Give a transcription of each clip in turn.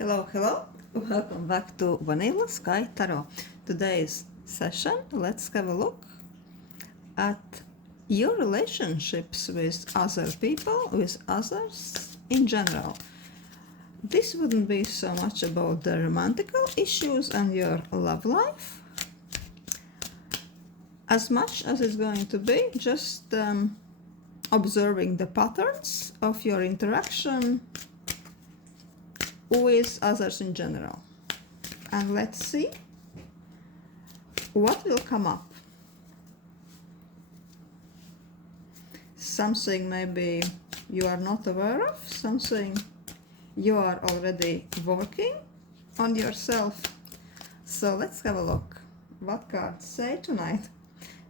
Hello, hello. Welcome back to Vanilla Sky Tarot. Today's session, let's have a look at your relationships with other people, with others in general. This wouldn't be so much about the romantical issues and your love life, as much as it's going to be just observing the patterns of your interaction with others in general. And let's see what will come up. Something maybe you are not aware of, something you are already working on yourself. So let's have a look. What cards say tonight?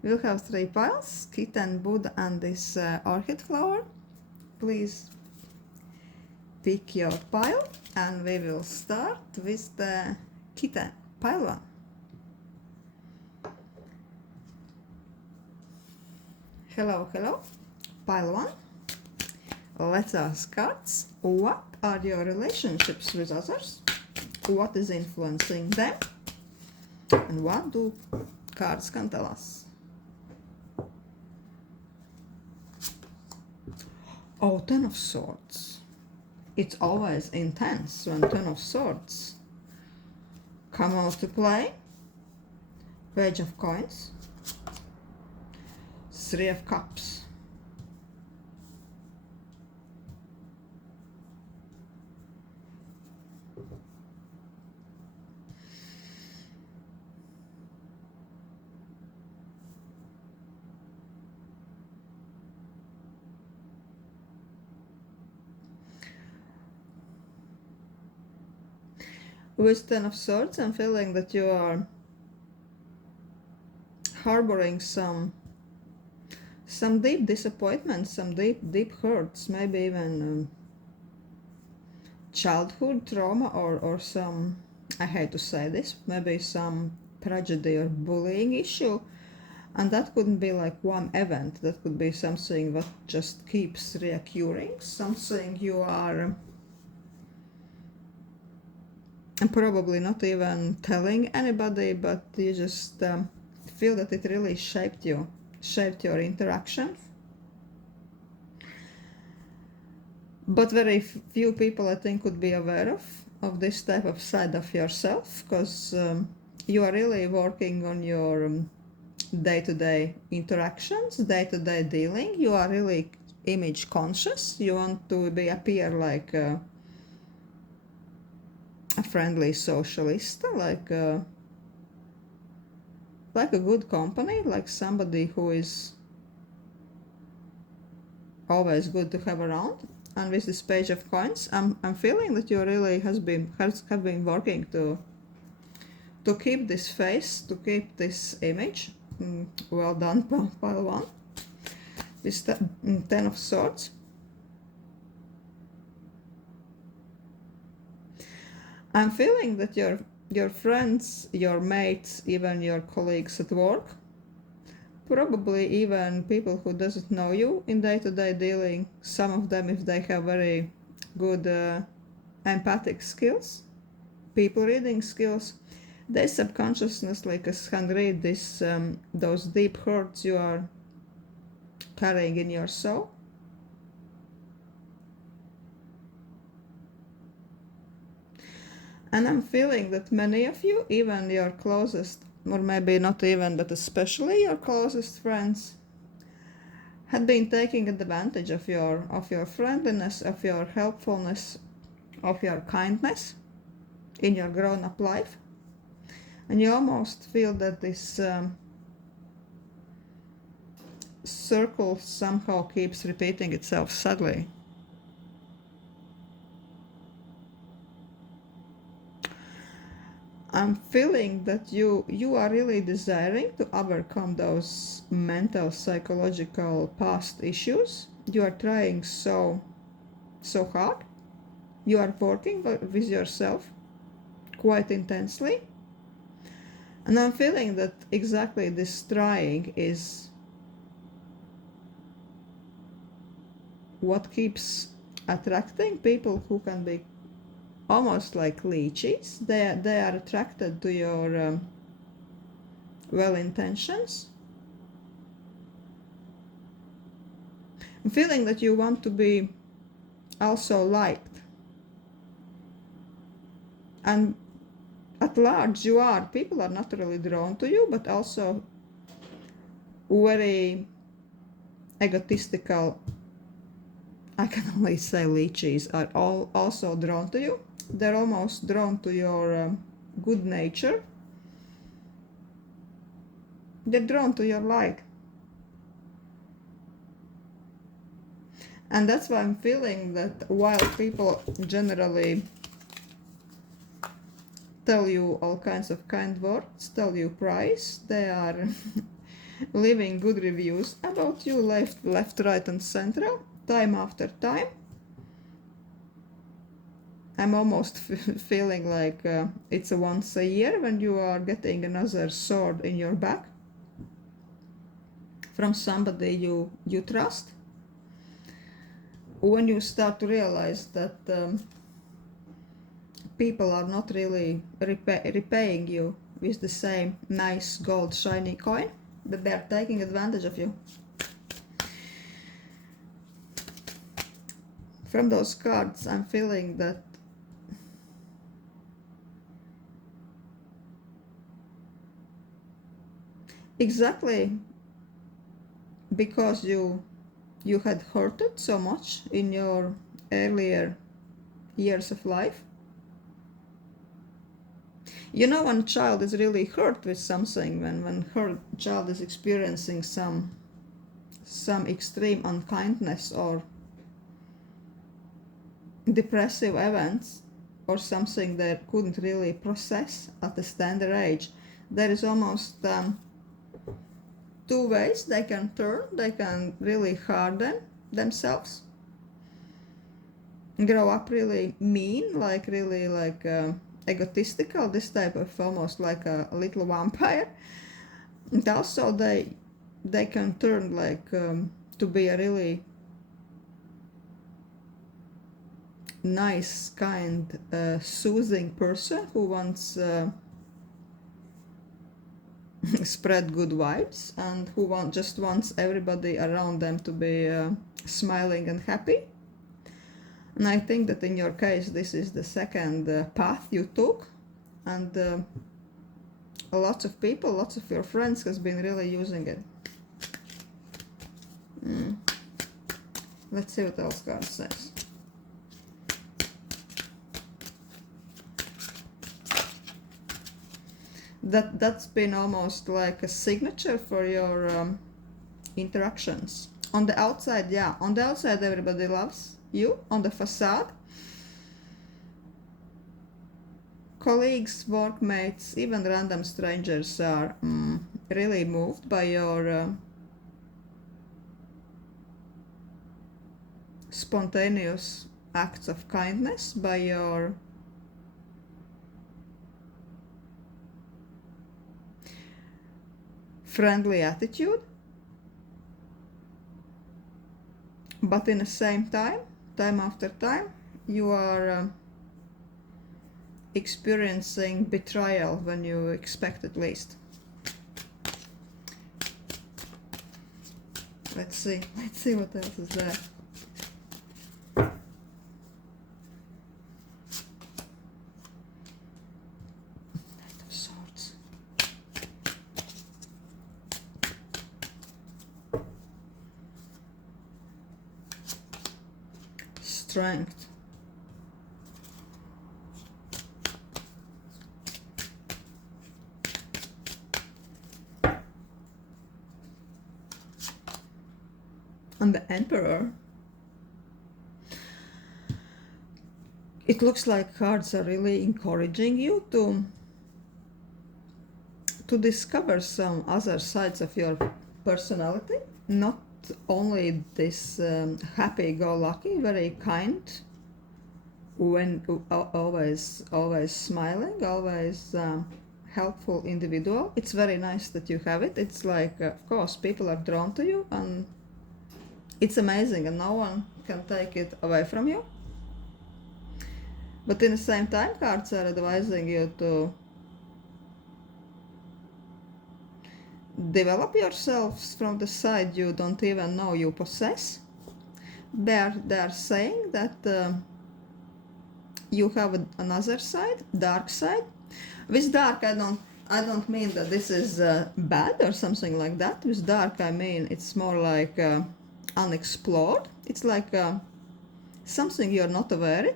We'll have 3 piles, kitten, Buddha, and this orchid flower. Please pick your pile and we will start with the kitten, pile 1. Hello, hello, pile 1. Let's ask cards. What are your relationships with others? What is influencing them? And what do cards can tell us? Oh, Ten of Swords. It's always intense when Ten of Swords come out to play. Page of Coins. 3 of Cups. With Ten of Swords, I'm feeling that you are harboring some deep disappointment, some deep hurts, maybe even childhood trauma or some, I hate to say this, maybe some tragedy or bullying issue. And that couldn't be like one event, that could be something that just keeps reoccurring, something you are probably not even telling anybody, but you just feel that it really shaped your interaction. But very few people, I think, could be aware of this type of side of yourself, because you are really working on your day-to-day interactions, day-to-day dealing. You are really image conscious. You want to appear like a friendly socialist, like a good company, like somebody who is always good to have around. And with this Page of Coins, I'm feeling that you really have been working to keep this face, to keep this image. Well done, pile 1. With the 10 of Swords. I'm feeling that your friends, your mates, even your colleagues at work, probably even people who doesn't know you in day-to-day dealing, some of them, if they have very good empathic skills, people reading skills, they subconsciously can read this those deep hurts you are carrying in your soul. And I'm feeling that many of you, even your closest, or maybe not even, but especially your closest friends, had been taking advantage of your friendliness, of your helpfulness, of your kindness in your grown-up life. And you almost feel that this circle somehow keeps repeating itself, sadly. I'm feeling that you are really desiring to overcome those mental, psychological past issues. You are trying so hard. You are working with yourself quite intensely. And I'm feeling that exactly this trying is what keeps attracting people who can be almost like leeches. They are attracted to your well intentions. I'm feeling that you want to be also liked. And at large you are. People are naturally drawn to you, but also very egotistical, I can only say leeches, are all also drawn to you. They're almost drawn to your good nature. They're drawn to your light. And that's why I'm feeling that while people generally tell you all kinds of kind words, tell you praise, they are leaving good reviews about you left, right and center, time after time. I'm almost feeling like it's a once a year when you are getting another sword in your back from somebody you trust. When you start to realize that people are not really repaying you with the same nice gold shiny coin, but they're taking advantage of you. From those cards, I'm feeling that exactly because you had hurted so much in your earlier years of life. You know, when a child is really hurt with something, when her child is experiencing some extreme unkindness or depressive events or something they couldn't really process at a standard age, there is almost two ways they can turn. They can really harden themselves, grow up really mean, like really like egotistical, this type of almost like a little vampire. And also they can turn like to be a really nice, kind, soothing person who wants spread good vibes and who just wants everybody around them to be smiling and happy. And I think that in your case this is the second path you took, and lots of people, lots of your friends has been really using it. Let's see what else card says. That's been almost like a signature for your interactions. On the outside, yeah, on the outside everybody loves you. On the facade, colleagues, workmates, even random strangers are really moved by your spontaneous acts of kindness, by your friendly attitude. But in the same time after time, you are experiencing betrayal when you expect it least. Let's see what else is there. Knight of Swords. Strength. And the Emperor. It looks like cards are really encouraging you to discover some other sides of your personality, not only this happy-go-lucky, very kind, when always smiling, always helpful individual. It's very nice that you have it. It's like, of course, people are drawn to you, and it's amazing, and no one can take it away from you. But in the same time, cards are advising you to develop yourselves from the side you don't even know you possess. They're saying that you have another side, dark side. With dark, I don't mean that this is bad or something like that. With dark, I mean it's more like unexplored. It's like something you're not aware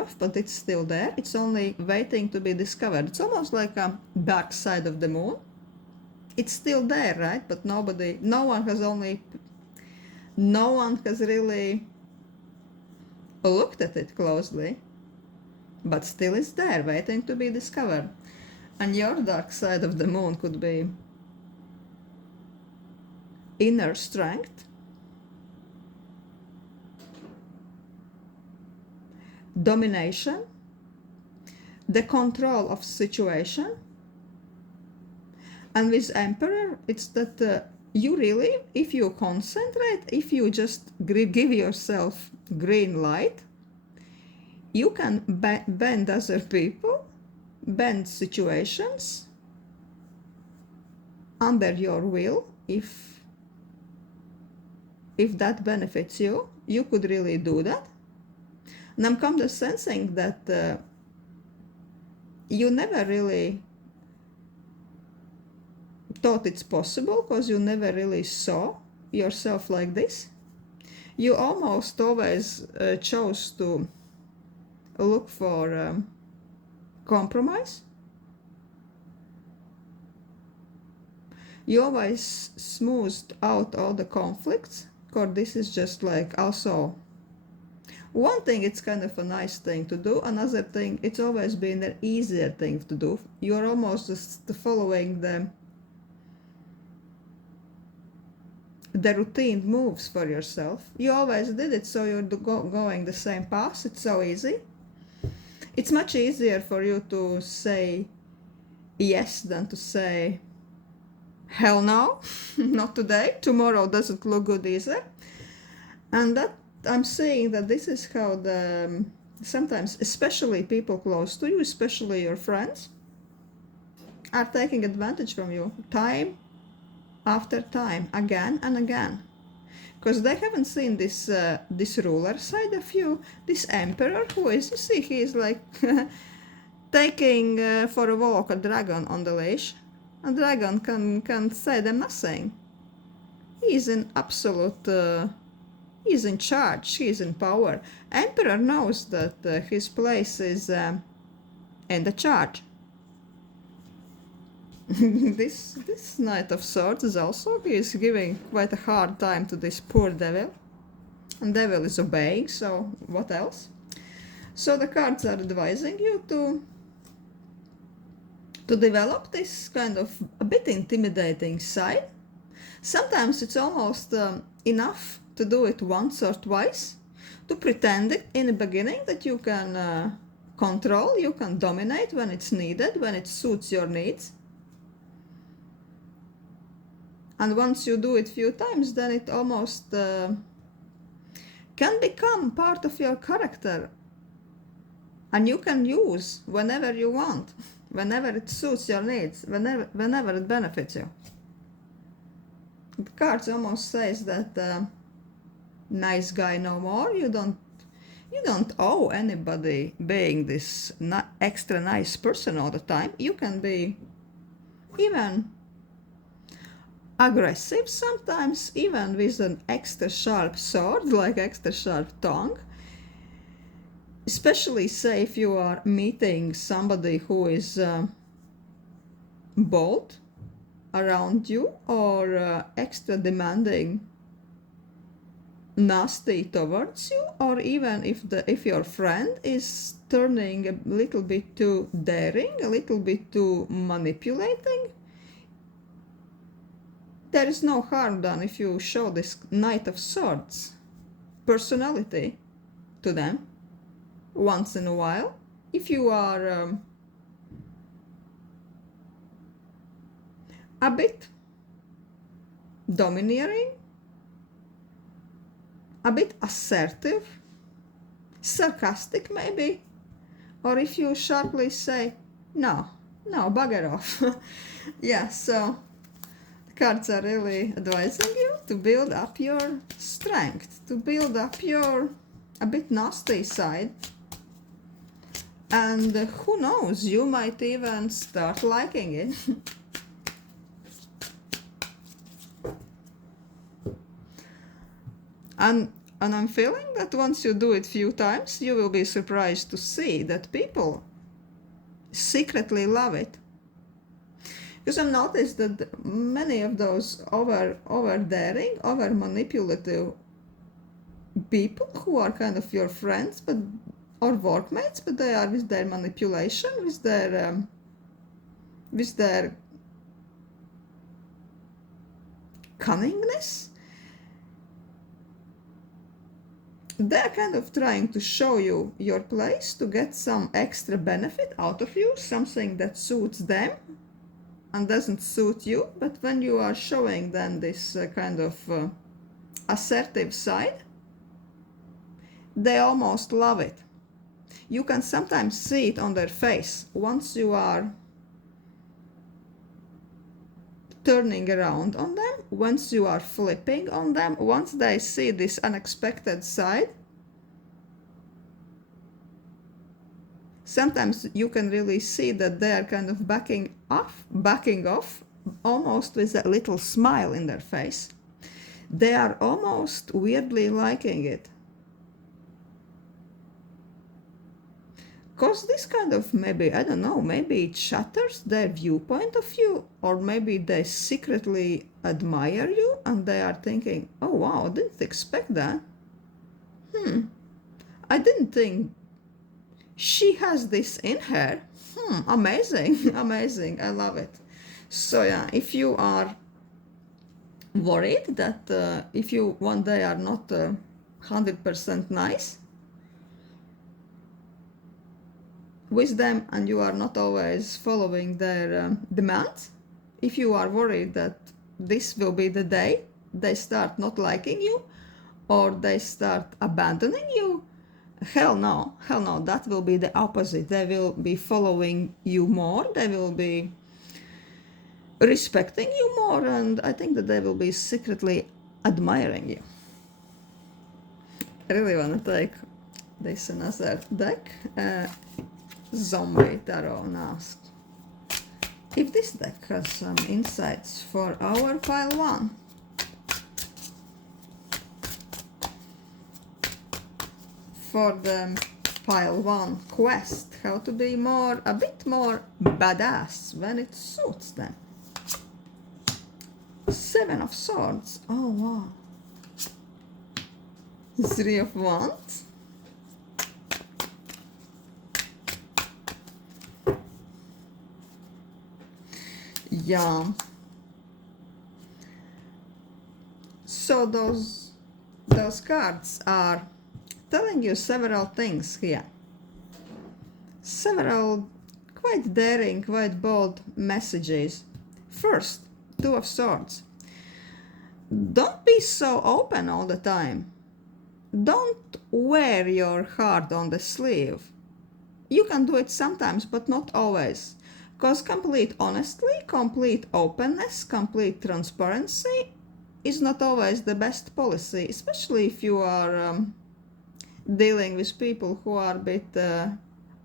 of, but it's still there. It's only waiting to be discovered. It's almost like a dark side of the moon. It's still there, right? But no one has really looked at it closely, but still it's there, waiting to be discovered. And your dark side of the moon could be inner strength, domination, the control of situation. And with Emperor, it's that you really, if you concentrate, if you just give yourself green light, you can bend other people, bend situations under your will. If that benefits you, you could really do that. And I'm kind of sensing that you never really thought it's possible because you never really saw yourself like this. You almost always chose to look for compromise. You always smoothed out all the conflicts, because this is just like also one thing. It's kind of a nice thing to do. Another thing, it's always been an easier thing to do. You're almost just following the routine moves for yourself. You always did it, so you're going the same path. It's so easy. It's much easier for you to say yes than to say hell no, not today. Tomorrow doesn't look good either. And that I'm saying that this is how sometimes, especially people close to you, especially your friends, are taking advantage from you time after time, again and again, because they haven't seen this ruler side of you, this emperor, who is, you see, he is like taking for a walk a dragon on the leash. A dragon can say them nothing. He's in absolute he's in charge, he's in power. Emperor knows that his place is in the charge. This Knight of Swords is also, he is giving quite a hard time to this poor devil. And devil is obeying, so what else? So the cards are advising you to develop this kind of a bit intimidating side. Sometimes it's almost enough to do it once or twice, to pretend it in the beginning that you can control, you can dominate when it's needed, when it suits your needs. And once you do it few times, then it almost can become part of your character. And you can use whenever you want, whenever it suits your needs, whenever it benefits you. The cards almost says that nice guy no more. You don't owe anybody being this extra nice person all the time. You can be even aggressive sometimes, even with an extra sharp sword, like extra sharp tongue. Especially, say, if you are meeting somebody who is bold around you, or extra demanding, nasty towards you, or even if your friend is turning a little bit too daring, a little bit too manipulating. There is no harm done if you show this Knight of Swords personality to them once in a while. If you are a bit domineering, a bit assertive, sarcastic maybe, or if you sharply say, no, bugger off. Yeah, so the cards are really advising you to build up your strength, to build up your a bit nasty side. And who knows, you might even start liking it. And I'm feeling that once you do it few times, you will be surprised to see that people secretly love it. Because I've noticed that many of those over daring, over manipulative people who are kind of your friends, but or workmates, but they are with their manipulation, with their cunningness. They're kind of trying to show you your place to get some extra benefit out of you, something that suits them and doesn't suit you. But when you are showing them this kind of assertive side, they almost love it. You can sometimes see it on their face once you are turning around on them, once you are flipping on them, once they see this unexpected side. Sometimes you can really see that they are kind of backing off, almost with a little smile in their face. They are almost weirdly liking it. Because this kind of maybe, I don't know, maybe it shatters their viewpoint of you, or maybe they secretly admire you and they are thinking, oh wow, I didn't expect that. I didn't think she has this in her. Amazing, amazing, I love it. So yeah, if you are worried that if you one day are not 100% nice with them and you are not always following their demands, if you are worried that this will be the day they start not liking you or they start abandoning you, hell no, that will be the opposite. They will be following you more, they will be respecting you more, and I think that they will be secretly admiring you. I really want to take this another deck. Zombie Tarot and ask if this deck has some insights for our pile 1. For the pile 1 quest, how to be a bit more badass when it suits them. 7 of Swords, oh wow. 3 of Wands. Yeah. So those cards are telling you several things here. Several quite daring, quite bold messages. First, 2 of Swords. Don't be so open all the time. Don't wear your heart on the sleeve. You can do it sometimes, but not always. Because complete honesty, complete openness, complete transparency is not always the best policy, especially if you are dealing with people who are a bit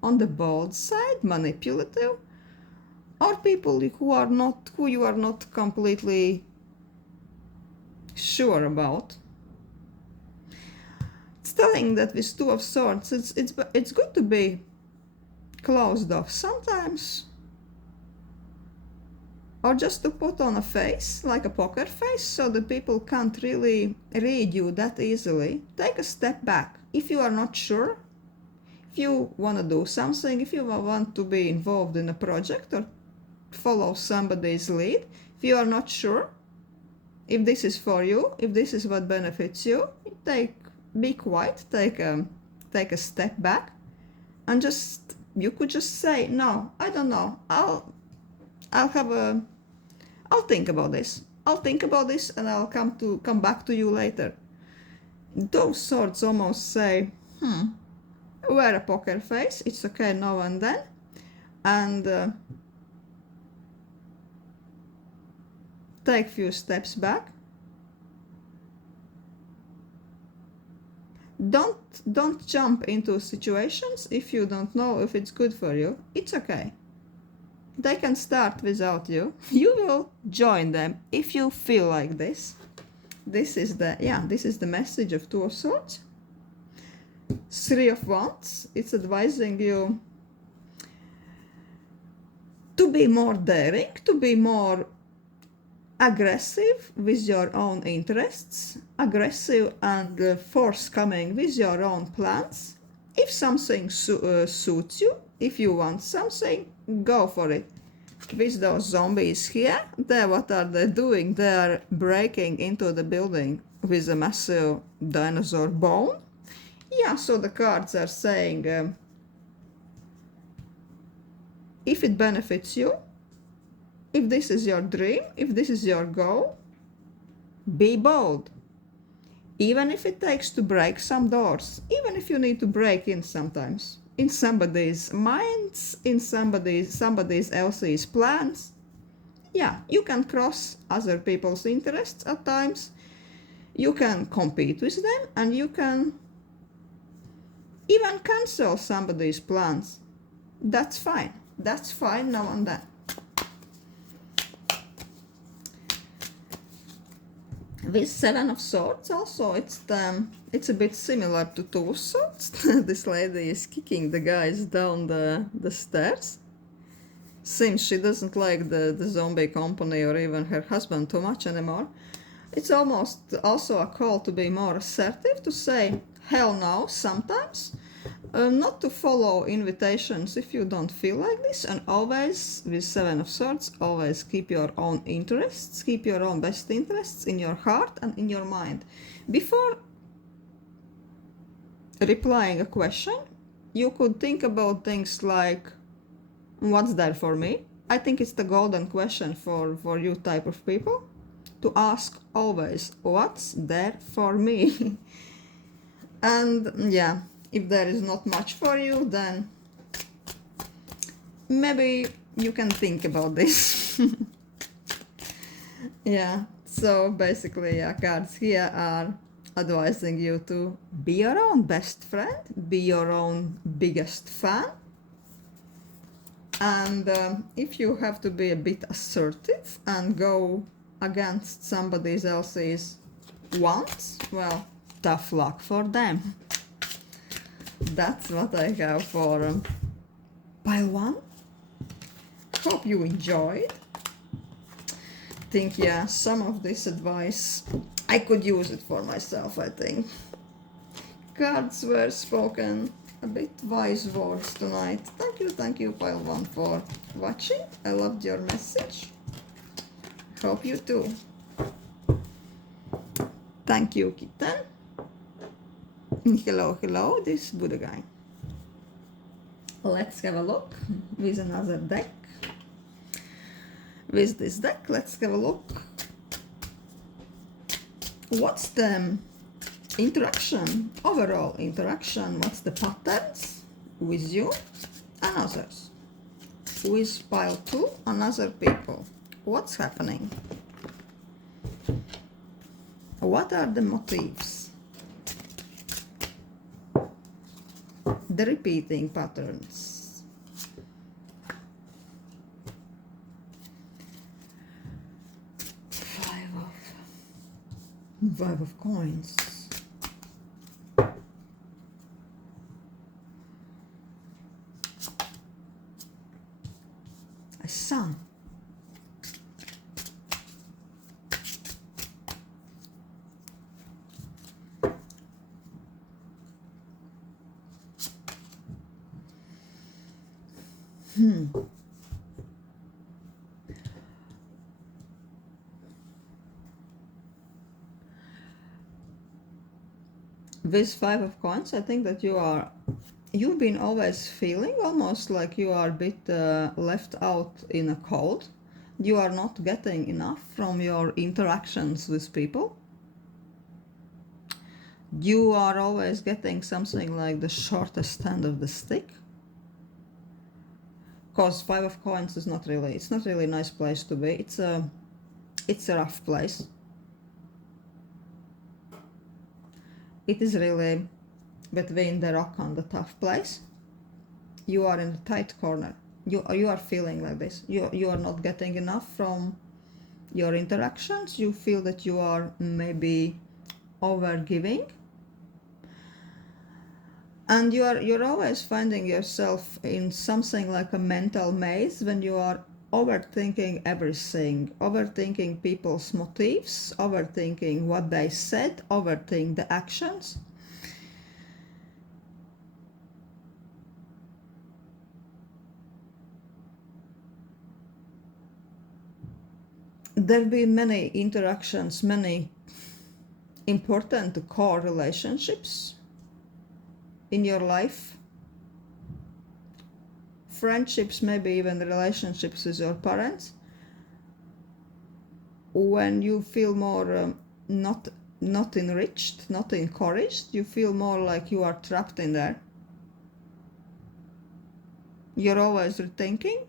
on the bold side, manipulative, or people who you are not completely sure about. It's telling that with 2 of Swords, it's good to be closed off sometimes, or just to put on a face, like a poker face, so that people can't really read you that easily. Take a step back. If you are not sure, if you want to do something, if you want to be involved in a project or follow somebody's lead, if you are not sure if this is for you, if this is what benefits you, be quiet, take a step back, and you could just say, no, I don't know, I'll think about this and I'll come back to you later. Those swords almost say, wear a poker face, it's okay now and then, and take few steps back. Don't jump into situations if you don't know if it's good for you. It's okay. They can start without you. You will join them if you feel like this. This is the message of Two of Swords. Three of Wands. It's advising you to be more daring, to be more aggressive with your own interests, aggressive and forthcoming with your own plans. If something suits you, if you want something, go for it. With those zombies here, what are they doing? They are breaking into the building with a massive dinosaur bone. Yeah, so the cards are saying, if it benefits you, if this is your dream, if this is your goal, be bold. Even if it takes to break some doors, even if you need to break in sometimes, in somebody's minds, in somebody's else's plans. Yeah, you can cross other people's interests at times. You can compete with them, and you can even cancel somebody's plans. That's fine. That's fine now and then. With Seven of Swords also, it's a bit similar to Two of Swords. This lady is kicking the guys down the stairs. Seems she doesn't like the zombie company or even her husband too much anymore. It's almost also a call to be more assertive, to say hell no sometimes. Not to follow invitations if you don't feel like this, and always, with Seven of Swords, always keep your own interests, keep your own best interests in your heart and in your mind. Before replying a question, you could think about things like, what's there for me? I think it's the golden question for you type of people, to ask always, what's there for me? And yeah, if there is not much for you, then maybe you can think about this. Yeah, so basically, cards here are advising you to be your own best friend, be your own biggest fan. And if you have to be a bit assertive and go against somebody else's wants, well, tough luck for them. That's what I have for pile 1. Hope you enjoyed. Think, yeah, some of this advice, I could use it for myself, I think. Cards were spoken, a bit wise words tonight. Thank you, pile 1, for watching. I loved your message. Hope you too. Thank you, kitten. Hello, this Buddha guy. Let's have a look with another deck. With this deck, let's have a look. What's the interaction, overall interaction? What's the patterns with you and others? With pile 2 and other people? What's happening? What are the motives? The repeating patterns. Five of coins. A sun. With Five of Coins, I think that you've been always feeling almost like you are a bit left out in a cold. You are not getting enough from your interactions with people. You are always getting something like the shortest end of the stick. Because Five of Coins is not really, it's not really a nice place to be. It's a rough place. It is really between the rock and the tough place. You are in a tight corner. You are feeling like this. You are not getting enough from your interactions. You feel that you are maybe over giving, and you're always finding yourself in something like a mental maze when you are overthinking everything, overthinking people's motives, overthinking what they said, overthinking the actions. There'll be many interactions, many important core relationships in your life, friendships, maybe even relationships with your parents, when you feel more not enriched, not encouraged, you feel more like you are trapped in there. You're always rethinking.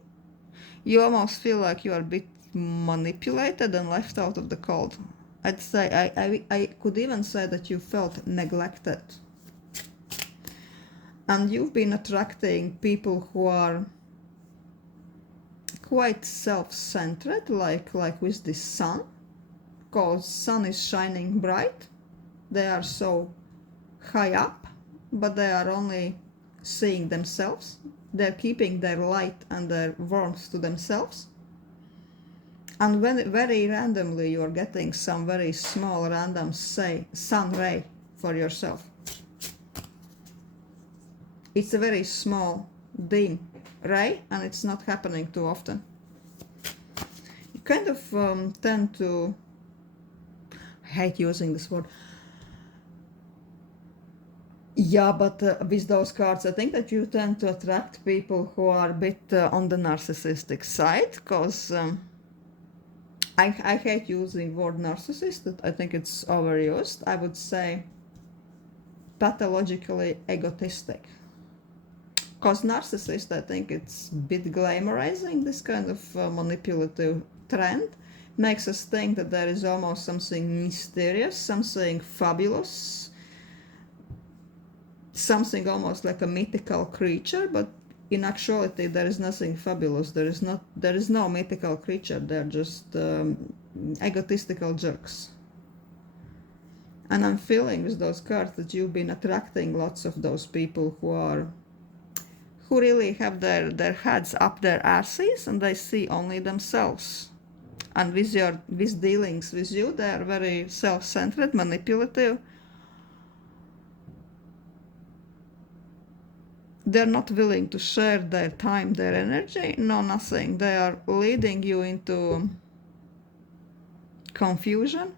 You almost feel like you are a bit manipulated and left out of the cold. I'd say I could even say that you felt neglected. And you've been attracting people who are quite self-centered, like with the sun, because sun is shining bright. They are so high up, but they are only seeing themselves. They're keeping their light and their warmth to themselves. And when very randomly you're getting some very small random sun ray for yourself. It's a very small dim ray, and it's not happening too often. You kind of tend to, I hate using this word. Yeah, but with those cards, I think that you tend to attract people who are a bit on the narcissistic side, because I hate using word narcissist. I think it's overused. I would say pathologically egotistic. Because narcissist, I think it's a bit glamorizing this kind of manipulative trend. Makes us think that there is almost something mysterious, something fabulous, something almost like a mythical creature, but in actuality there is nothing fabulous. There is no mythical creature. They're just egotistical jerks. And I'm feeling with those cards that you've been attracting lots of those people who really have their heads up their asses and they see only themselves. And with dealings with you, they are very self-centered, manipulative. They're not willing to share their time, their energy, no nothing. They are leading you into confusion,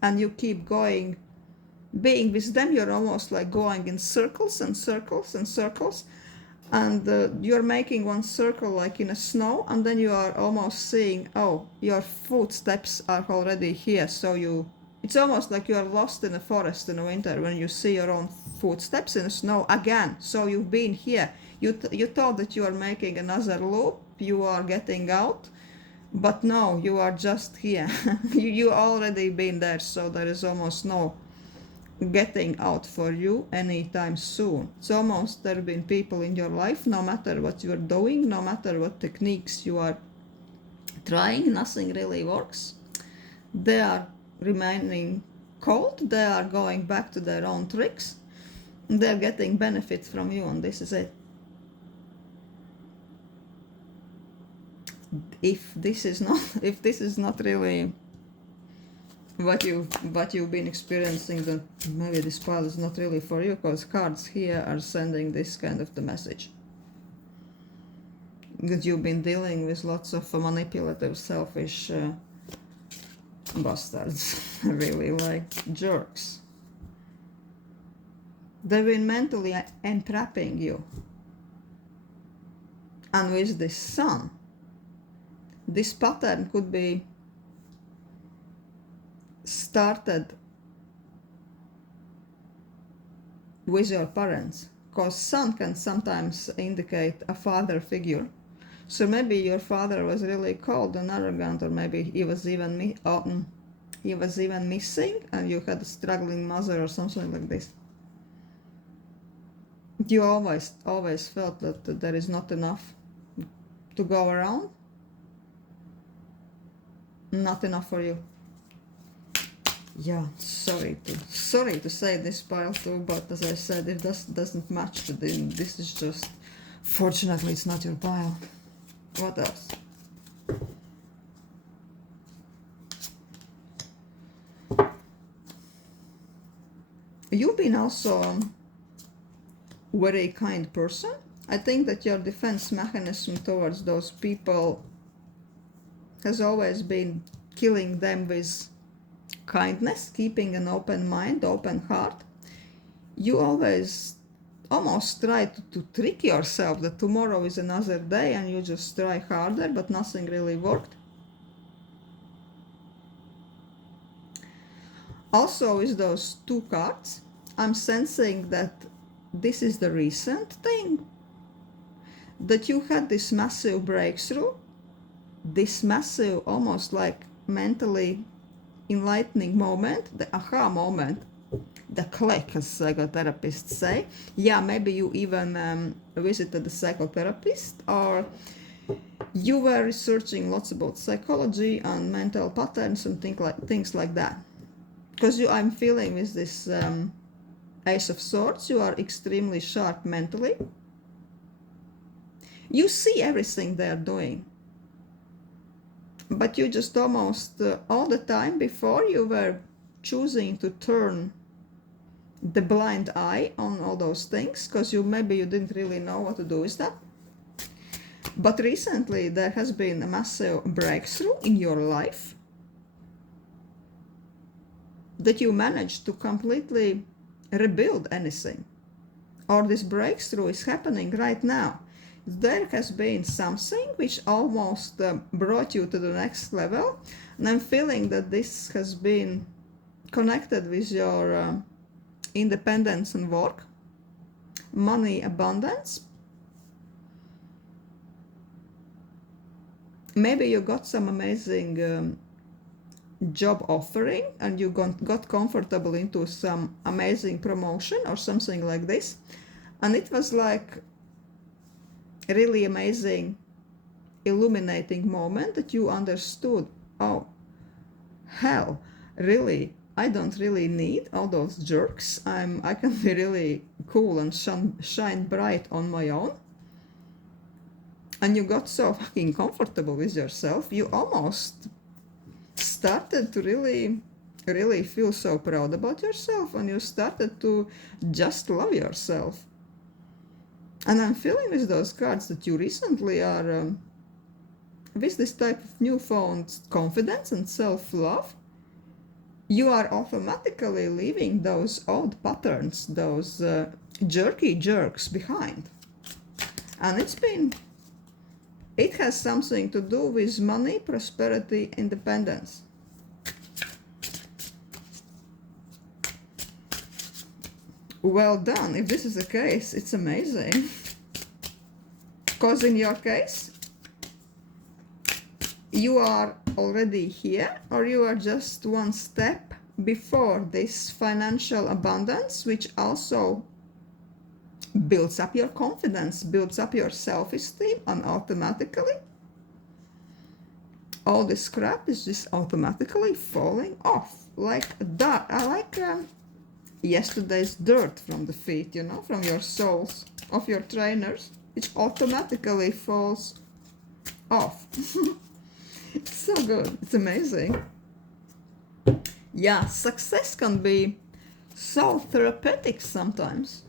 and you keep going. Being with them, you're almost like going in circles and circles and circles, and you're making one circle like in a snow, and then you are almost seeing, oh, your footsteps are already here. So it's almost like you are lost in a forest in the winter when you see your own footsteps in the snow again. So you've been here. You thought that you are making another loop, you are getting out, but no, you are just here. you already been there, so there is almost no getting out for you anytime soon. It's almost there have been people in your life, no matter what you're doing, no matter what techniques you are trying, nothing really works. They are remaining cold, they are going back to their own tricks, they're getting benefits from you, and this is it. If this is not really what you've been experiencing, then maybe this pile is not really for you, because cards here are sending this kind of the message that you've been dealing with lots of manipulative, selfish bastards. Really, like jerks. They've been mentally entrapping you. And with this sun, this pattern could be started with your parents, because son can sometimes indicate a father figure. So maybe your father was really cold and arrogant, or maybe he was even missing, and you had a struggling mother or something like this. You always felt that there is not enough to go around, not enough for you. Yeah, sorry to say this, pile too, but as I said, if this doesn't match, then this is just, fortunately it's not your pile. What else? You've been also very kind person. I think that your defense mechanism towards those people has always been killing them with kindness, keeping an open mind, open heart. You always almost try to trick yourself that tomorrow is another day and you just try harder, but nothing really worked. Also, with those two cards, I'm sensing that this is the recent thing, that you had this massive breakthrough, this massive, almost like mentally enlightening moment, the aha moment, the click, as psychotherapists say. Yeah, maybe you even visited a psychotherapist, or you were researching lots about psychology and mental patterns and things like that. Because I'm feeling with this Ace of Swords, you are extremely sharp mentally. You see everything they're doing. But you just almost all the time before, you were choosing to turn the blind eye on all those things, because maybe you didn't really know what to do with that. But recently there has been a massive breakthrough in your life, that you managed to completely rebuild anything. Or this breakthrough is happening right now. There has been something which almost brought you to the next level, and I'm feeling that this has been connected with your independence and work, money abundance. Maybe you got some amazing job offering and you got comfortable into some amazing promotion or something like this, and it was like a really amazing illuminating moment that you understood, oh hell, really, I don't really need all those jerks. I can be really cool and shine bright on my own. And you got so fucking comfortable with yourself, you almost started to really feel so proud about yourself, and you started to just love yourself. And I'm feeling with those cards that you recently are with this type of newfound confidence and self-love. You are automatically leaving those old patterns, those jerky jerks behind. And it has something to do with money, prosperity, independence. Well done. If this is the case, it's amazing. Because in your case, you are already here, or you are just one step before this financial abundance, which also builds up your confidence, builds up your self-esteem, and automatically all this crap is just automatically falling off like that. I like yesterday's dirt from the feet, from your soles of your trainers, which automatically falls off. It's so good. It's amazing. Yeah, success can be so therapeutic sometimes.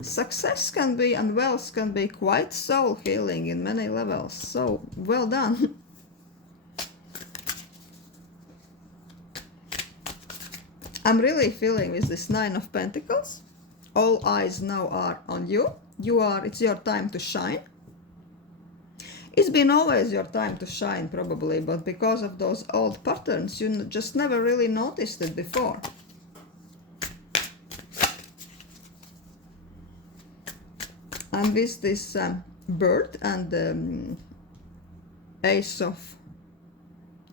Success can be, and wealth can be, quite soul healing in many levels. So well done. I'm really feeling with this Nine of Pentacles. All eyes now are on you. It's your time to shine. It's been always your time to shine probably, but because of those old patterns, you just never really noticed it before. And with this bird and Ace of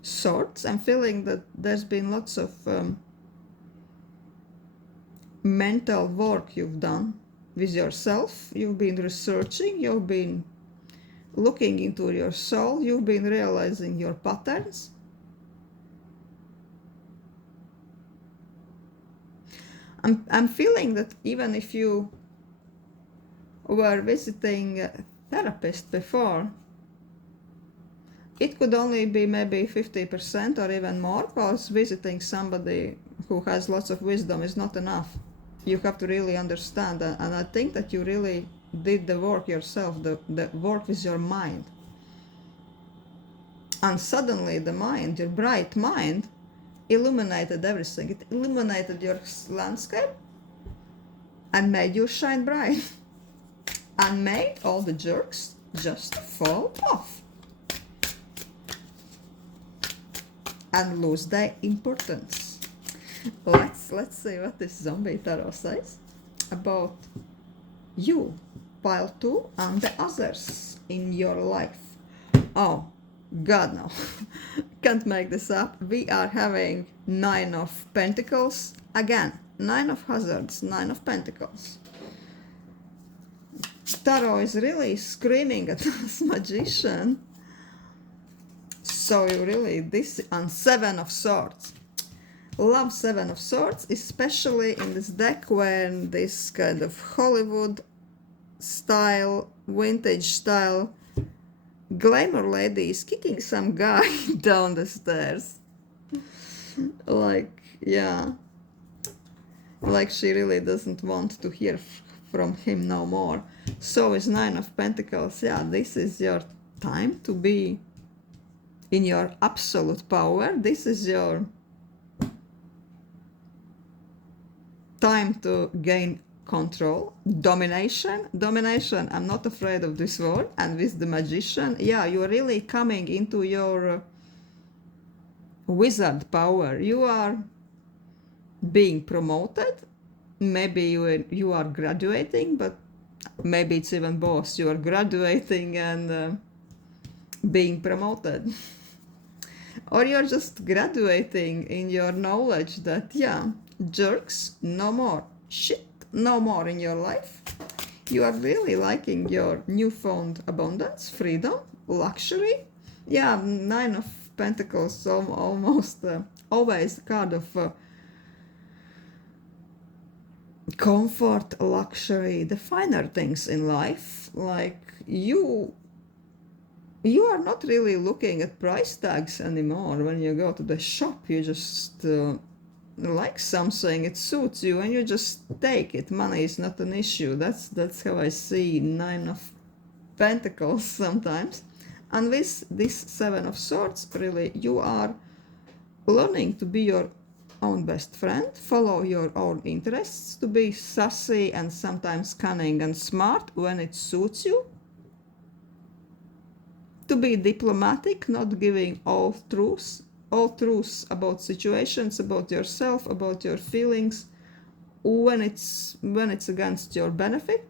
Swords, I'm feeling that there's been lots of mental work you've done with yourself. You've been researching, you've been looking into your soul, you've been realizing your patterns. I'm feeling that even if you were visiting a therapist before, it could only be maybe 50% or even more, because visiting somebody who has lots of wisdom is not enough. You have to really understand, and I think that you really did the work yourself, the work with your mind. And suddenly the mind, your bright mind, illuminated everything. It illuminated your landscape and made you shine bright and made all the jerks just fall off and lose their importance. Let's see what this zombie tarot says about you, pile 2, and the others in your life. Oh God, no. Can't make this up. We are having 9 of Pentacles again. 9 of Hazards, 9 of Pentacles. Tarot is really screaming at us, Magician. So you really, this, and 7 of Swords. Love 7 of Swords, especially in this deck when this kind of Hollywood style, vintage style glamour lady is kicking some guy down the stairs. Like, yeah. Like she really doesn't want to hear from him no more. So is 9 of Pentacles. Yeah, this is your time to be in your absolute power. This is your time to gain control, domination. I'm not afraid of this word. And with the Magician, yeah, you're really coming into your wizard power. You are being promoted. Maybe you are graduating, but maybe it's even both. You are graduating and being promoted. Or you're just graduating in your knowledge that, yeah, jerks, no more. Shit, no more in your life. You are really liking your newfound abundance, freedom, luxury. Yeah, 9 of Pentacles, almost always a card of comfort, luxury, the finer things in life. Like you are not really looking at price tags anymore. When you go to the shop, you just like something, it suits you, and you just take it. Money is not an issue. That's how I see 9 of Pentacles sometimes. And with this 7 of Swords, really, you are learning to be your own best friend, follow your own interests, to be sassy and sometimes cunning and smart when it suits you, to be diplomatic, not giving all truths about situations, about yourself, about your feelings, when it's against your benefit,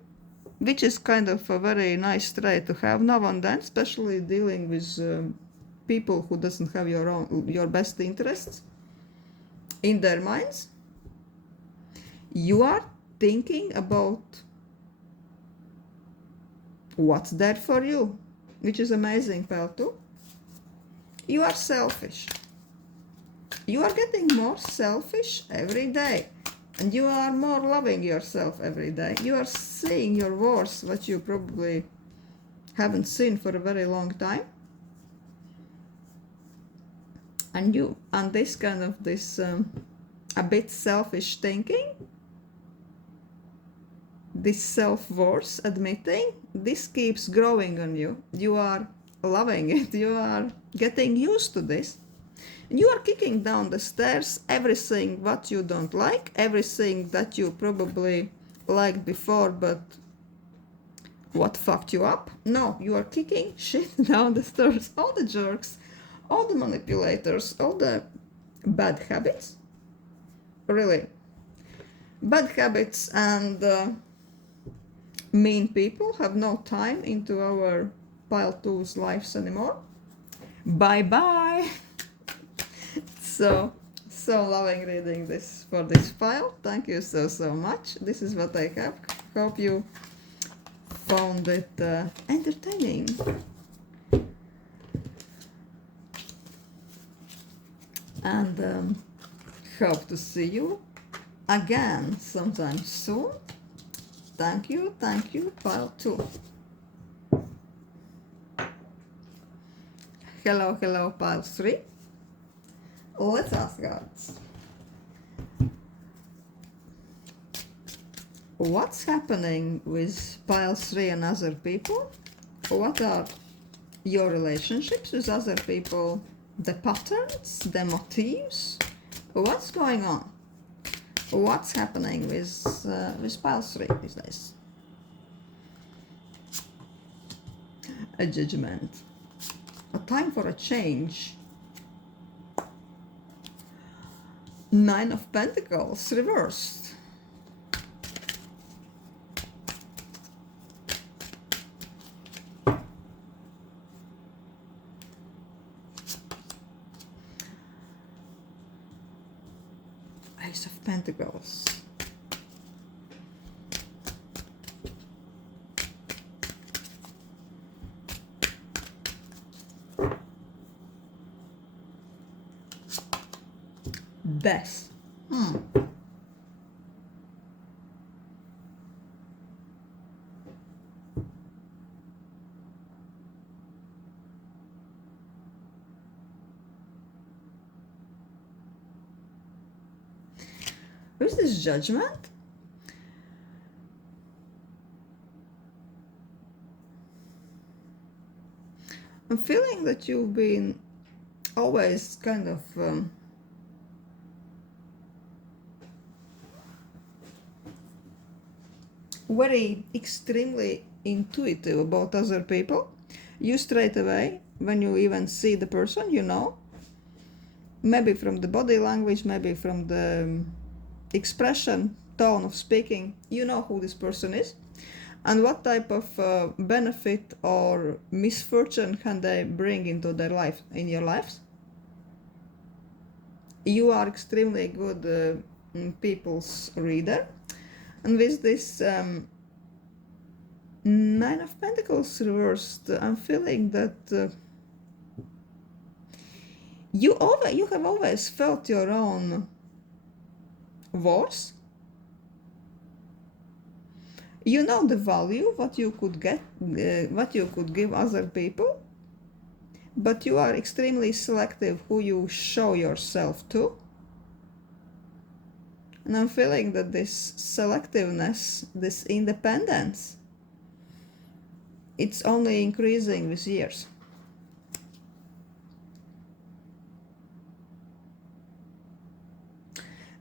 which is kind of a very nice trait to have now and then, especially dealing with people who doesn't have your best interests in their minds. You are thinking about what's there for you, which is amazing, Pelto. You are selfish. You are getting more selfish every day, and you are more loving yourself every day. You are seeing your worth, what you probably haven't seen for a very long time. And this kind of a bit selfish thinking, this self-worth admitting, this keeps growing on you. You are loving it. You are getting used to this. And you are kicking down the stairs everything what you don't like, everything that you probably liked before, but what fucked you up. No, you are kicking shit down the stairs. All the jerks, all the manipulators, all the bad habits. Really. Bad habits and mean people have no time into our pile 2's lives anymore. Bye bye. So loving reading this for this pile. Thank you so much. This is what I have. Hope you found it entertaining. And hope to see you again sometime soon. Thank you, pile 2. Hello, pile 3. Let's ask gods. What's happening with pile 3 and other people? What are your relationships with other people? The patterns, the motives? What's going on? What's happening with pile 3 these days? A judgment. A time for a change. 9 of Pentacles reversed. Ace of Pentacles. Death. Who's this judgment? I'm feeling that you've been always kind of very extremely intuitive about other people. You straight away, when you even see the person, you know, maybe from the body language, maybe from the expression, tone of speaking, you know who this person is and what type of benefit or misfortune can they bring into their life, in your lives. You are extremely good people's reader. And with this 9 of Pentacles reversed, I'm feeling that you have always felt your own worth. You know the value, what you could get, what you could give other people, but you are extremely selective who you show yourself to. And I'm feeling that this selectiveness, this independence, it's only increasing with years.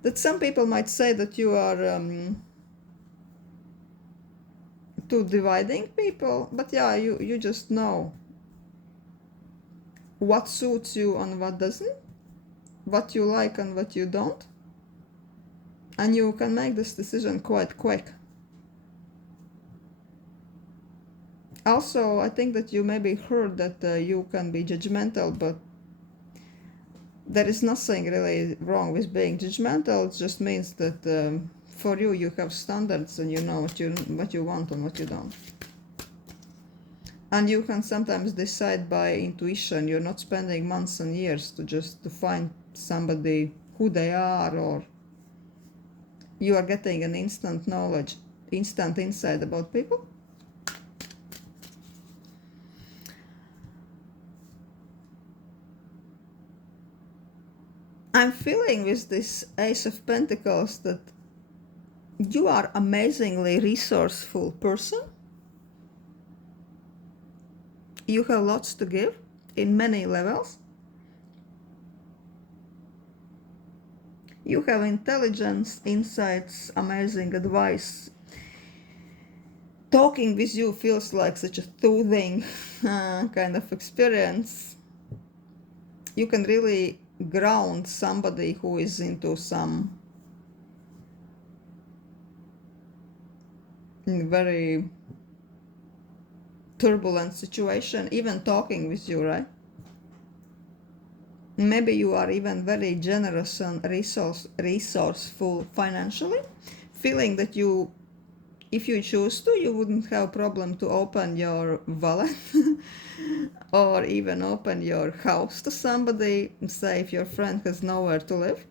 That some people might say that you are too dividing people, but yeah, you just know what suits you and what doesn't, what you like and what you don't, and you can make this decision quite quick. Also, I think that you maybe heard that you can be judgmental, but there is nothing really wrong with being judgmental. It just means that for you, you have standards and you know what you want and what you don't. And you can sometimes decide by intuition. You're not spending months and years to find somebody who they are, or you are getting an instant knowledge, instant insight about people. I'm feeling with this Ace of Pentacles that you are amazingly resourceful person. You have lots to give in many levels. You have intelligence, insights, amazing advice. Talking with you feels like such a soothing kind of experience. You can really ground somebody who is into some very turbulent situation, even talking with you, right? Maybe you are even very generous and resourceful financially, feeling that you, if you choose to, you wouldn't have problem to open your wallet or even open your house to somebody, say if your friend has nowhere to live.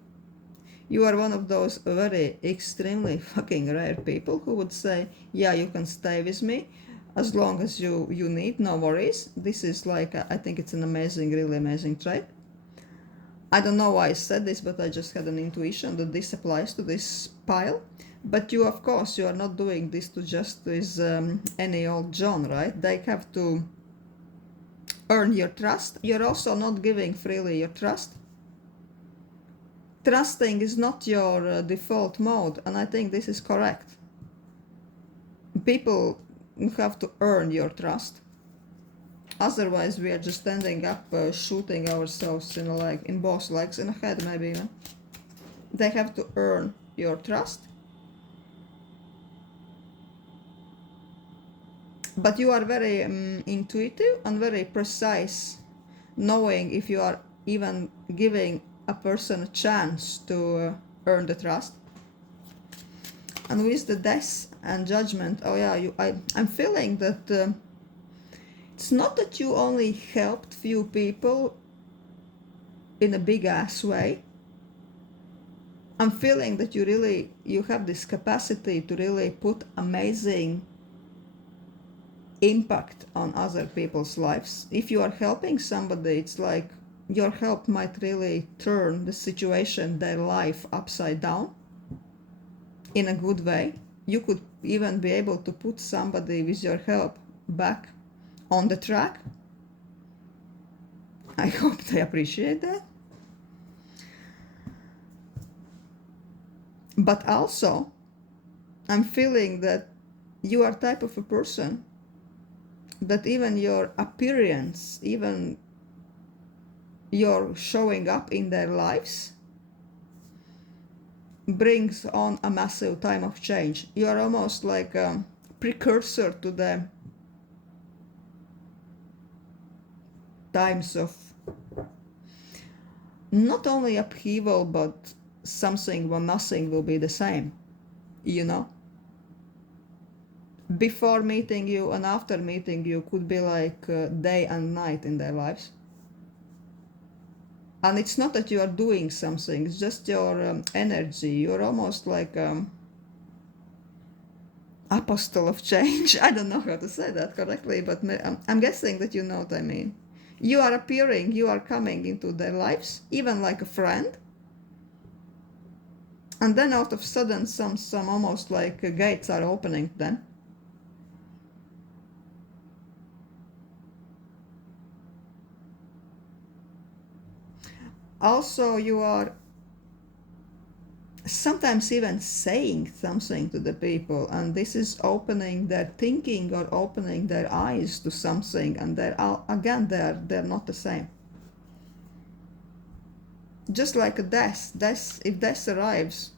You are one of those very extremely fucking rare people who would say, yeah, you can stay with me as long as you need, no worries. This is like, I think it's an amazing, really amazing trait. I don't know why I said this, but I just had an intuition that this applies to this pile. But you, of course, you are not doing this to just with any old John, right? They have to earn your trust. You're also not giving freely your trust. Trusting is not your default mode, and I think this is correct. People have to earn your trust. Otherwise, we are just ending up shooting ourselves in a leg, in both legs, in the head, maybe even. They have to earn your trust. But you are very intuitive and very precise, knowing if you are even giving a person a chance to earn the trust. And with the death and judgment, oh yeah, I'm feeling that it's not that you only helped few people in a big ass way. I'm feeling that you have this capacity to really put amazing impact on other people's lives. If you are helping somebody, it's like your help might really turn the situation, their life, upside down in a good way. You could even be able to put somebody with your help back on the track. I hope they appreciate that. But also, I'm feeling that you are type of a person that even your appearance, even your showing up in their lives brings on a massive time of change. You are almost like a precursor to the times of not only upheaval, but something when nothing will be the same, you know? Before meeting you and after meeting you could be like day and night in their lives. And it's not that you are doing something, it's just your energy. You're almost like apostle of change. I don't know how to say that correctly, but I'm guessing that you know what I mean. You are appearing, you are coming into their lives, even like a friend. And then out of sudden, some almost like gates are opening then. Also, you are sometimes even saying something to the people, and this is opening their thinking or opening their eyes to something, and they're not the same. Just like a death, if death arrives,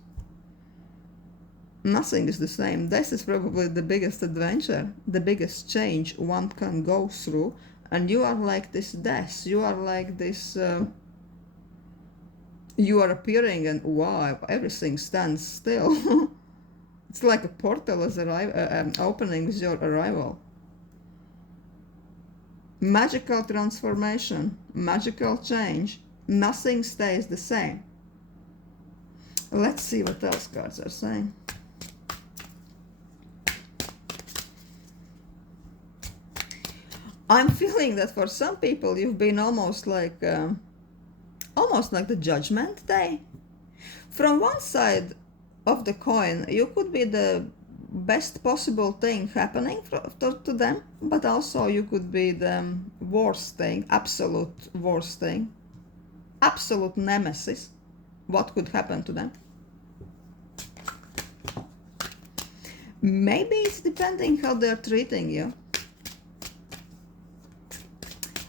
nothing is the same. Death is probably the biggest adventure, the biggest change one can go through, and you are like this death. You are like this. You are appearing, and wow, everything stands still. It's like a portal is opening with your arrival. Magical transformation, magical change. Nothing stays the same. Let's see what else cards are saying. I'm feeling that for some people you've been almost like the Judgment Day. From one side of the coin, you could be the best possible thing happening to them, but also you could be the worst thing, absolute worst thing, absolute nemesis. What could happen to them? Maybe it's depending how they're treating you.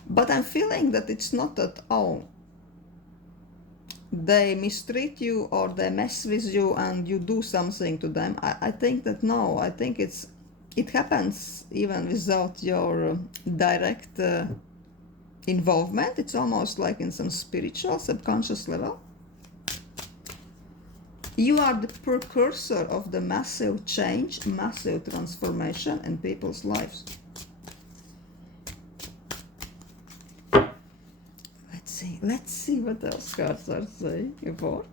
But I'm feeling that it's not that, oh, they mistreat you or they mess with you and you do something to them. I think that no, I think it's it happens even without your direct involvement. It's almost like in some spiritual, subconscious level. You are the precursor of the massive change, massive transformation in people's lives. Let's see what else cards are saying about.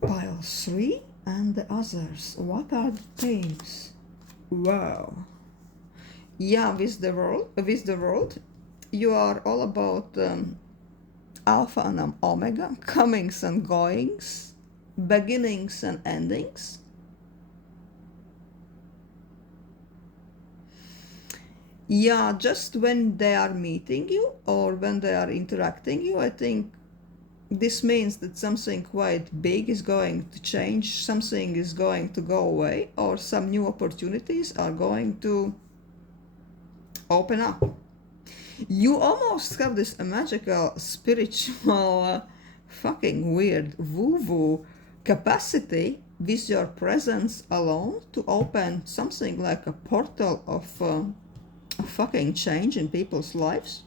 Pile 3 and the others. What are the themes? Wow. Yeah, with the world, you are all about alpha and omega, comings and goings, beginnings and endings. Yeah, just when they are meeting you or when they are interacting you, I think this means that something quite big is going to change, something is going to go away, or some new opportunities are going to open up. You almost have this magical, spiritual, fucking weird woo-woo capacity with your presence alone to open something like a portal of fucking change in people's lives.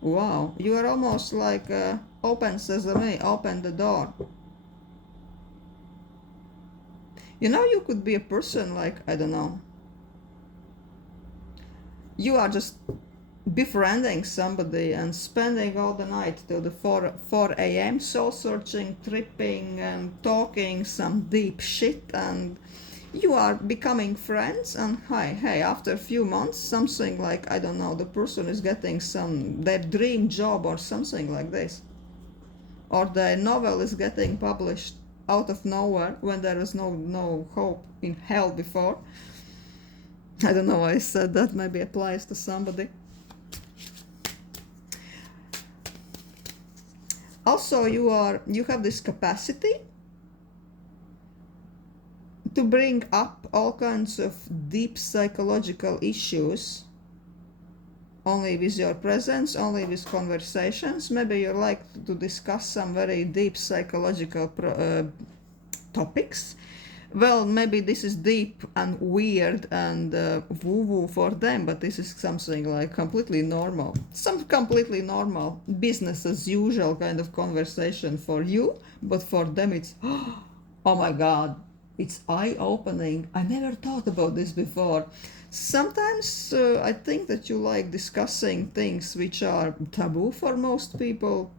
Wow, you are almost like open sesame, open the door. You know, you could be a person like, I don't know, you are just befriending somebody and spending all the night till the 4 a.m. soul searching, tripping and talking some deep shit, and you are becoming friends, and hey, after a few months something like, I don't know, the person is getting their dream job or something like this, or the novel is getting published out of nowhere when there was no hope in hell before. I don't know why I said that, maybe applies to somebody. Also, you have this capacity to bring up all kinds of deep psychological issues only with your presence, only with conversations. Maybe you like to discuss some very deep psychological topics. Well, maybe this is deep and weird and woo-woo for them, but this is something like completely normal. Some completely normal, business as usual kind of conversation for you, but for them it's, oh my god, it's eye-opening. I never thought about this before. Sometimes I think that you like discussing things which are taboo for most people,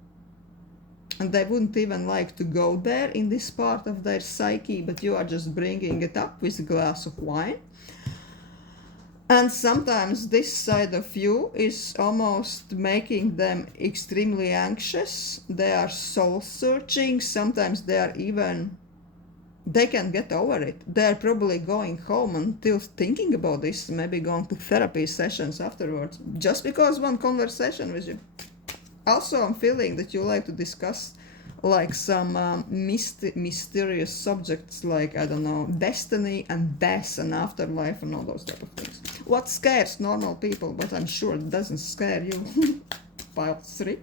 and they wouldn't even like to go there in this part of their psyche, but you are just bringing it up with a glass of wine. And sometimes this side of you is almost making them extremely anxious. They are soul searching. Sometimes they can get over it. They're probably going home until thinking about this, maybe going to therapy sessions afterwards, just because one conversation with you. Also, I'm feeling that you like to discuss like some mysterious subjects like, I don't know, destiny and death and afterlife and all those type of things. What scares normal people, but I'm sure it doesn't scare you. Pile 3.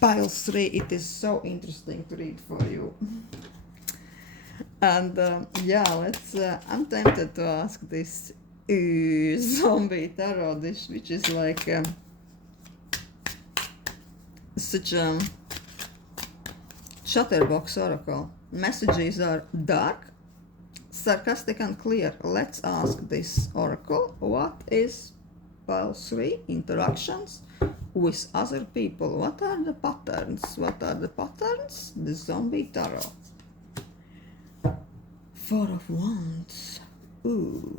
Pile 3, it is so interesting to read for you. And yeah, I'm tempted to ask this zombie tarot dish, which is like such a chatterbox oracle. Messages are dark, sarcastic and clear. Let's ask this oracle, what is pile 3 interactions with other people? What are the patterns? What are the patterns? The zombie tarot. 4 of Wands. Ooh.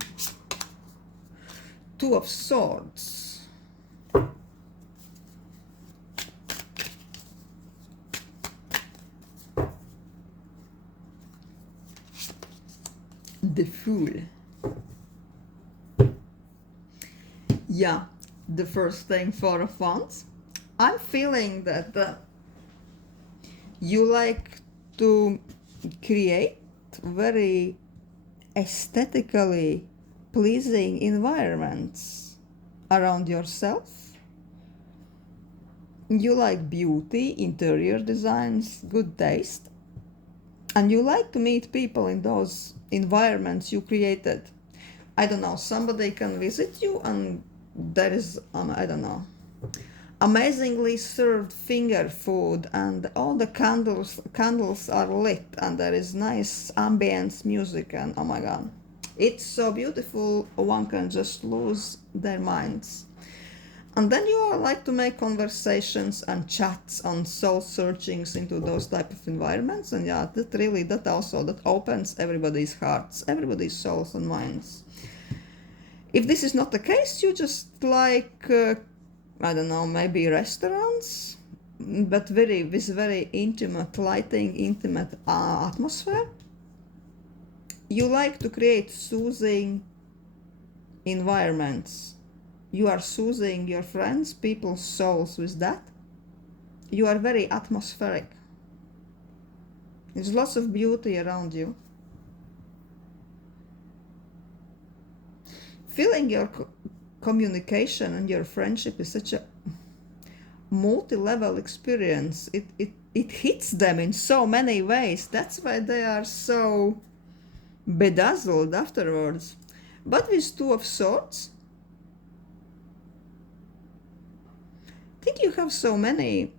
2 of Swords. The Fool. Yeah, the first thing, 4 of Wands. I'm feeling that you like to create very aesthetically pleasing environments around yourself. You like beauty, interior designs, good taste. And you like to meet people in those environments you created. I don't know, somebody can visit you and there is, I don't know, amazingly served finger food and all the candles are lit and there is nice ambience music and oh my god. It's so beautiful, one can just lose their minds. And then you are like to make conversations and chats and soul searchings into those type of environments. And yeah, that opens everybody's hearts, everybody's souls and minds. If this is not the case, you just like, I don't know, maybe restaurants, but with very intimate lighting, intimate atmosphere. You like to create soothing environments. You are soothing your friends, people's souls with that. You are very atmospheric. There's lots of beauty around you. Feeling your communication and your friendship is such a multi-level experience. It hits them in so many ways. That's why they are so bedazzled afterwards. But with Two of Swords, I think you have so many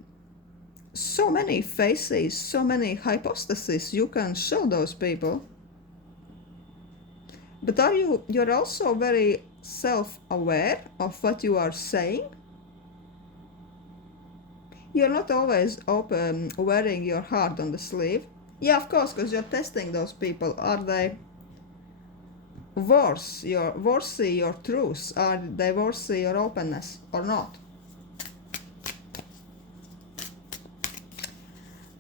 faces, so many hypostases you can show those people. But you're also very self-aware of what you are saying. You're not always wearing your heart on the sleeve. Yeah, of course, because you're testing those people. Are they worthy your truth? Are they worthy your openness or not?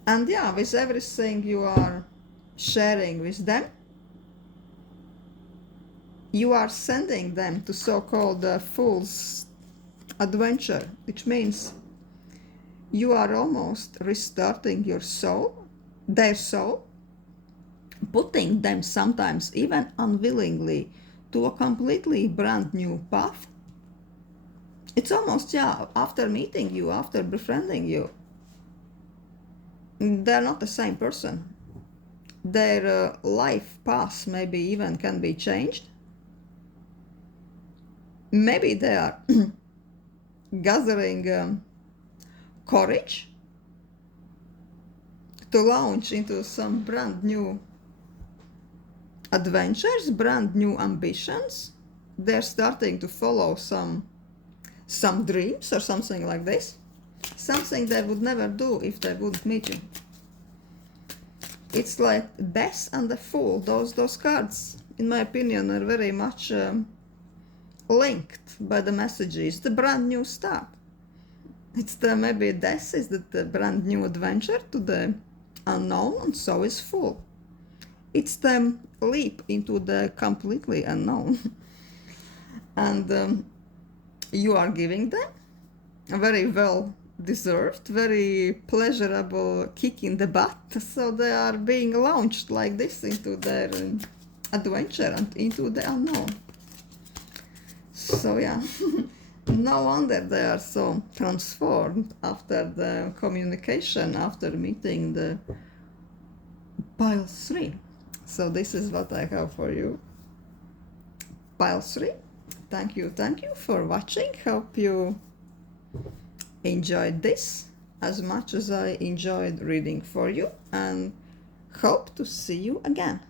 And yeah, with everything you are sharing with them, you are sending them to so-called fool's adventure, which means you are almost restarting your soul, their soul, putting them sometimes even unwillingly to a completely brand new path. It's almost, yeah, after meeting you, after befriending you, they're not the same person. Their life path maybe even can be changed. Maybe they are gathering courage to launch into some brand new adventures, brand new ambitions. They're starting to follow some dreams or something like this. Something they would never do if they wouldn't meet you. It's like Death and the Fool. Those cards, in my opinion, are very much linked by the messages. The brand new start. It's maybe Death is the brand new adventure to the unknown, and so is Fool. It's the leap into the completely unknown. And you are giving them a very well deserved, very pleasurable kick in the butt. So they are being launched like this into their adventure and into the unknown. So yeah, no wonder they are so transformed after the communication, after meeting the pile 3. So this is what I have for you. Pile 3. Thank you for watching. Hope you enjoyed this as much as I enjoyed reading for you, and hope to see you again.